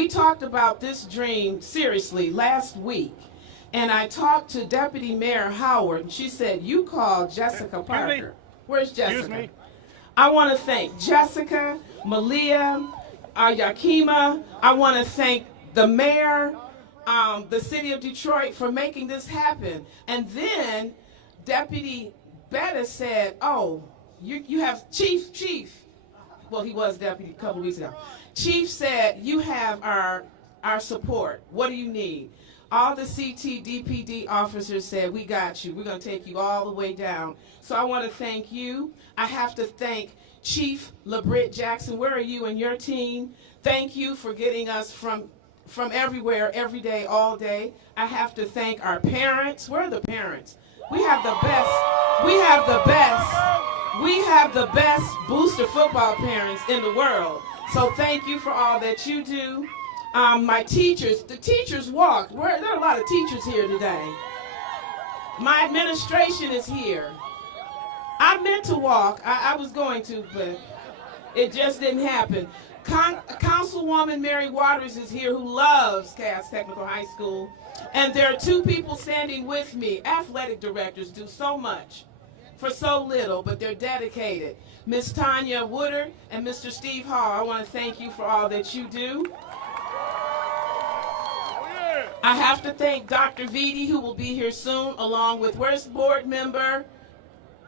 We talked about this dream seriously last week, and I talked to Deputy Mayor Howard, and she said, you call Jessica Parker. Where's Jessica? Excuse me. I want to thank Jessica, Malia, Yakima. I want to thank the mayor, the city of Detroit for making this happen. And then Deputy Bettis said, oh, you have Chief. Well, he was deputy a couple weeks ago. Chief said, you have our support. What do you need? All the CT DPD officers said, we got you. We're going to take you all the way down. So I want to thank you. I have to thank Chief LaBritt Jackson. Where are you and your team? Thank you for getting us from everywhere, every day, all day. I have to thank our parents. Where are the parents? We have the best. We have the best. We have the best booster football parents in the world. So thank you for all that you do. My teachers, the teachers walked. There are a lot of teachers here today. My administration is here. I meant to walk. I was going to, but it just didn't happen. Councilwoman Mary Waters is here, who loves Cass Technical High School. And there are two people standing with me. Athletic directors do so much for so little, but they're dedicated. Miss Tanya Woodard and Mr. Steve Hall, I want to thank you for all that you do. I have to thank Dr. Vitti, who will be here soon, along with, where's board member?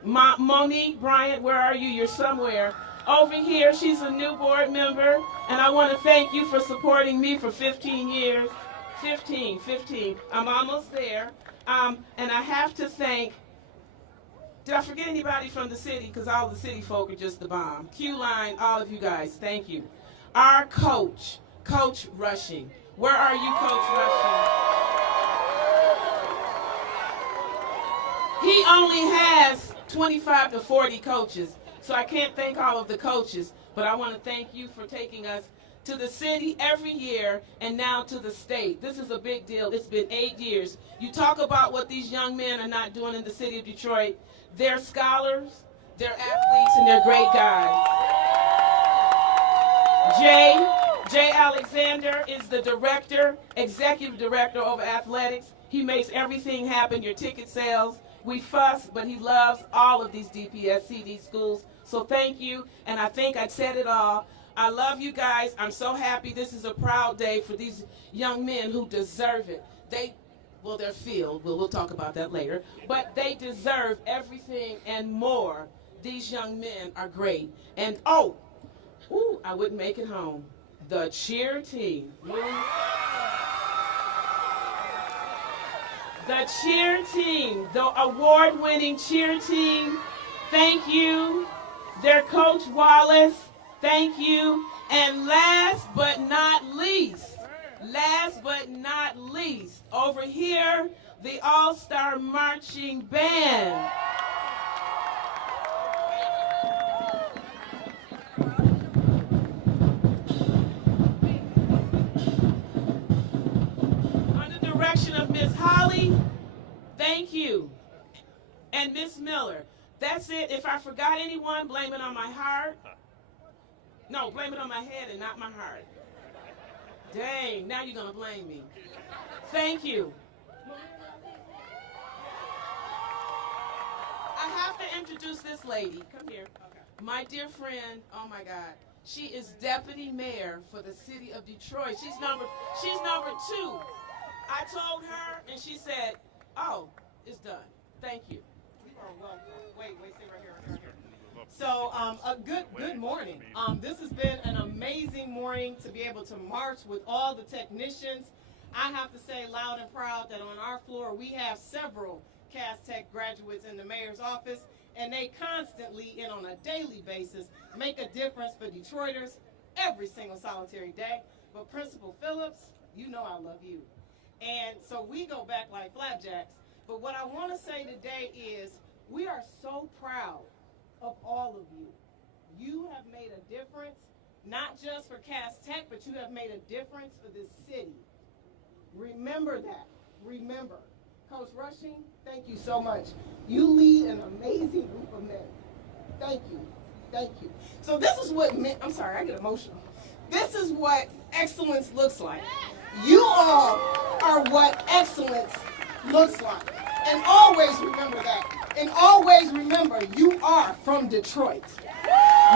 Monique Bryant, where are you? You're somewhere. Over here, she's a new board member, and I want to thank you for supporting me for 15 years. 15. I'm almost there. And I have to thank, did I forget anybody from the city? Because all the city folk are just the bomb. Q-Line, all of you guys, thank you. Our coach, Coach Rushing. Where are you, Coach Rushing? He only has 25 to 40 coaches, so I can't thank all of the coaches, but I want to thank you for taking us to the city every year and now to the state. This is a big deal. It's been 8 years. You talk about what these young men are not doing in the city of Detroit. They're scholars, they're athletes, and they're great guys. Jay Alexander is the director, executive director over athletics. He makes everything happen, your ticket sales. We fuss, but he loves all of these DPS CD schools. So thank you, and I think I said it all. I love you guys. I'm so happy. This is a proud day for these young men who deserve it. They're filled. We'll talk about that later. But they deserve everything and more. These young men are great. And I wouldn't make it home. The cheer team. The cheer team, the award-winning cheer team, thank you. Their coach Wallace, thank you. And last but not least, over here, the All-Star Marching Band. Under the direction of Miss Holly, thank you. And Miss Miller. That's it. If I forgot anyone, blame it on my heart. No, blame it on my head and not my heart. Dang, now you're going to blame me. Thank you. I have to introduce this lady. Come here. My dear friend, oh my God. She is deputy mayor for the city of Detroit. She's number 2. I told her and she said, oh, it's done. Thank you. Oh, welcome. Wait, stay right here. So, good morning. This has been an amazing morning to be able to march with all the technicians. I have to say loud and proud that on our floor we have several Cass Tech graduates in the mayor's office, and they constantly and on a daily basis make a difference for Detroiters every single solitary day. But Principal Phillips, you know I love you. And so we go back like flapjacks. But what I want to say today is we are so proud of all of you. You have made a difference, not just for Cass Tech, but you have made a difference for this city. Remember that. Remember. Coach Rushing, thank you so much. You lead an amazing group of men. Thank you. So this is what men, I'm sorry, I get emotional. This is what excellence looks like. You all are what excellence looks like. And always remember that. And always remember, you are from Detroit.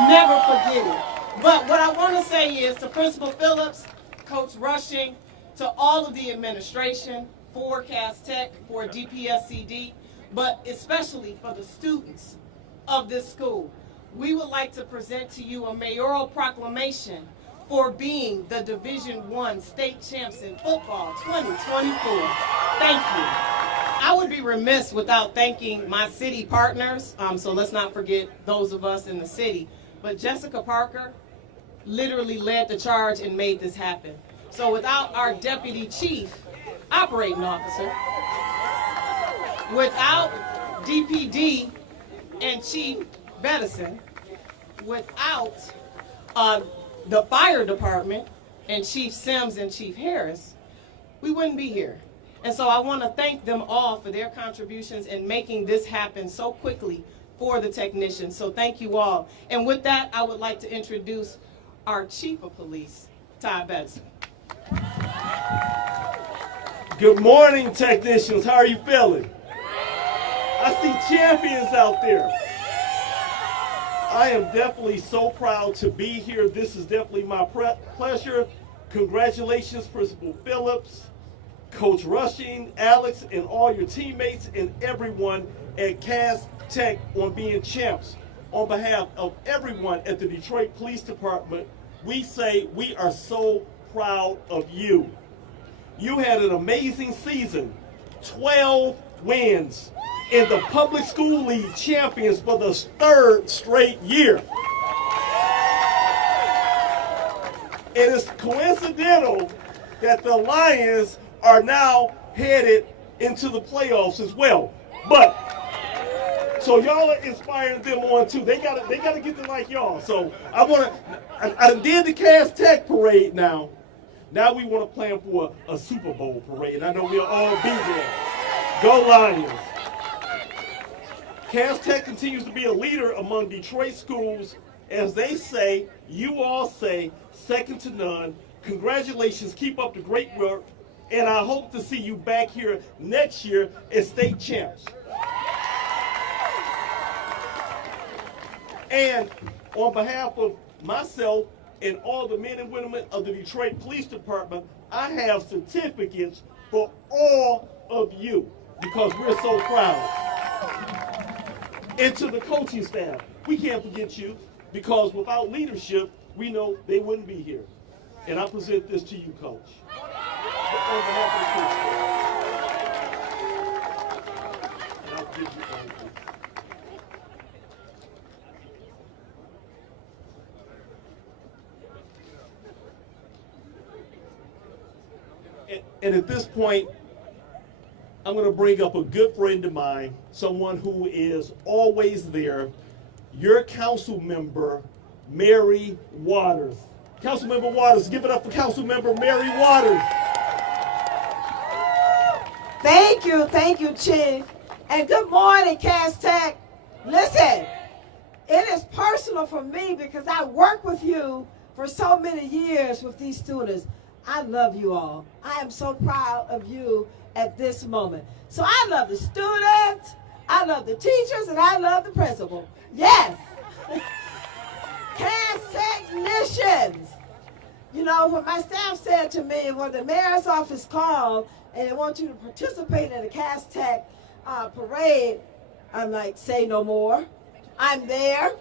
Never forget it. But what I want to say is to Principal Phillips, Coach Rushing, to all of the administration, for Cass Tech, for DPSCD, but especially for the students of this school, we would like to present to you a mayoral proclamation for being the Division I state champs in football 2024. Thank you. I would be remiss without thanking my city partners, so let's not forget those of us in the city. But Jessica Parker literally led the charge and made this happen. So without our deputy chief operating officer, without DPD and Chief Bettison, without the fire department and Chief Sims and Chief Harris, we wouldn't be here. And so I want to thank them all for their contributions in making this happen so quickly for the technicians. So thank you all. And with that, I would like to introduce our Chief of Police, Ty Bettison. Good morning, technicians. How are you feeling? I see champions out there. I am definitely so proud to be here. This is definitely my pleasure. Congratulations, Principal Phillips, Coach Rushing, Alex, and all your teammates and everyone at Cass Tech on being champs. On behalf of everyone at the Detroit Police Department, we say we are so proud of you. You had an amazing season, 12 wins, in the Public School League champions for the third straight year. It is coincidental that the Lions are now headed into the playoffs as well. But so y'all are inspiring them on too. They gotta get to like y'all. So I did the Cass Tech parade now. Now we want to plan for a Super Bowl parade. I know we'll all be there. Go Lions. Cass Tech continues to be a leader among Detroit schools. As they say, you all say, second to none. Congratulations, keep up the great work, and I hope to see you back here next year as state champs. And on behalf of myself and all the men and women of the Detroit Police Department, I have certificates for all of you because we're so proud. And to the coaching staff, we can't forget you because without leadership, we know they wouldn't be here. And I present this to you, Coach. On behalf of the coach. And I'll give you and at this point, I'm going to bring up a good friend of mine, someone who is always there, your council member, Mary Waters. Councilmember Waters, give it up for Councilmember Mary Waters. Thank you, Chief. And good morning, Cass Tech. Listen, it is personal for me because I worked with you for so many years with these students. I love you all. I am so proud of you at this moment. So I love the students, I love the teachers, and I love the principal. Yes. Cass technicians. You know, when my staff said to me, when the mayor's office called and they want you to participate in the Cass Tech parade, I'm like, say no more. I'm there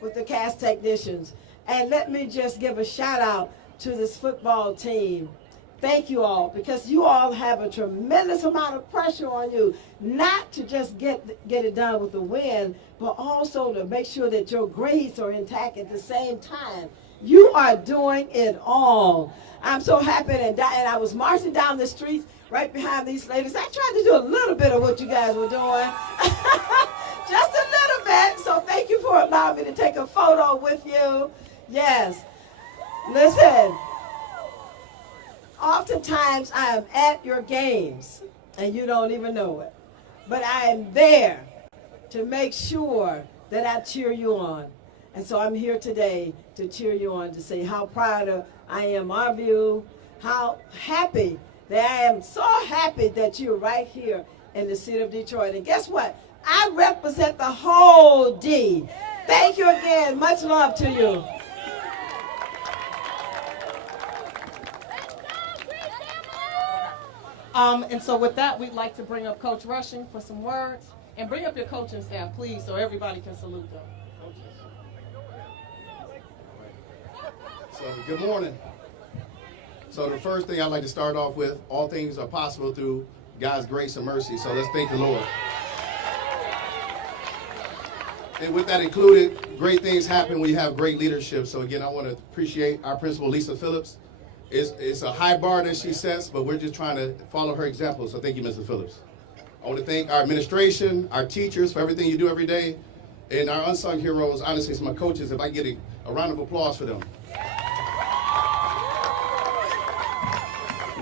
with the Cass technicians. And let me just give a shout out to this football team. Thank you all, because you all have a tremendous amount of pressure on you, not to just get it done with the win, but also to make sure that your grades are intact at the same time. You are doing it all. I'm so happy, and I was marching down the streets right behind these ladies. I tried to do a little bit of what you guys were doing, just a little bit, so thank you for allowing me to take a photo with you. Yes. Listen. Oftentimes I am at your games and you don't even know it. But I am there to make sure that I cheer you on. And so I'm here today to cheer you on, to say how proud I am of you, how happy that I am, so happy that you're right here in the city of Detroit. And guess what? I represent the whole D. Thank you again. Much love to you. And so with that, we'd like to bring up Coach Rushing for some words. And bring up your coaching staff, please, so everybody can salute them. So, good morning. So the first thing I'd like to start off with, all things are possible through God's grace and mercy. So let's thank the Lord. And with that included, great things happen when you have great leadership. So again, I want to appreciate our principal, Lisa Phillips. It's a high bar that she sets, but we're just trying to follow her example. So thank you, Mrs. Phillips. I want to thank our administration, our teachers for everything you do every day, and our unsung heroes, honestly, some of my coaches, if I get a round of applause for them.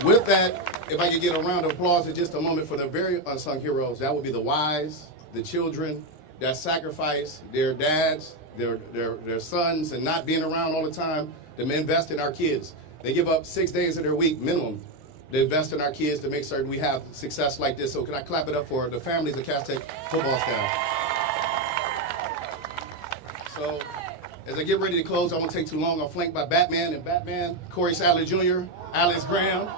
With that, if I could get a round of applause in just a moment for the very unsung heroes, that would be the wives, the children that sacrifice their dads, their sons, and not being around all the time to invest in our kids. They give up 6 days of their week minimum to invest in our kids to make certain we have success like this. So can I clap it up for the families of Cass Tech football staff? So as I get ready to close, I won't take too long. I'm flanked by Batman, Corey Sadler Jr., Alex Graham.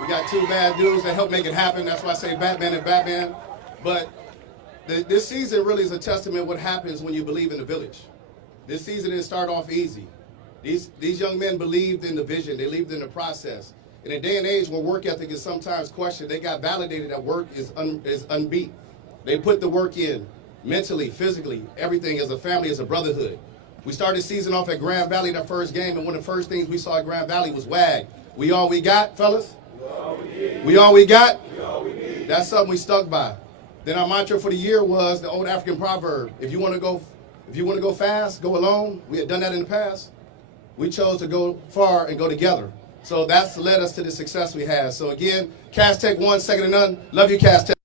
We got two bad dudes that help make it happen. That's why I say Batman. But this season really is a testament to what happens when you believe in the village. This season didn't start off easy. These young men believed in the vision. They believed in the process. In a day and age where work ethic is sometimes questioned, they got validated that work is unbeat. They put the work in, mentally, physically, everything as a family, as a brotherhood. We started the season off at Grand Valley, that first game, and one of the first things we saw at Grand Valley was WAG. We all we got, fellas? We all we got? That's something we stuck by. Then our mantra for the year was the old African proverb: if you want to go fast, go alone. We had done that in the past. We chose to go far and go together. So that's led us to the success we have. So again, Cass Tech won, second to none. Love you, Cass Tech.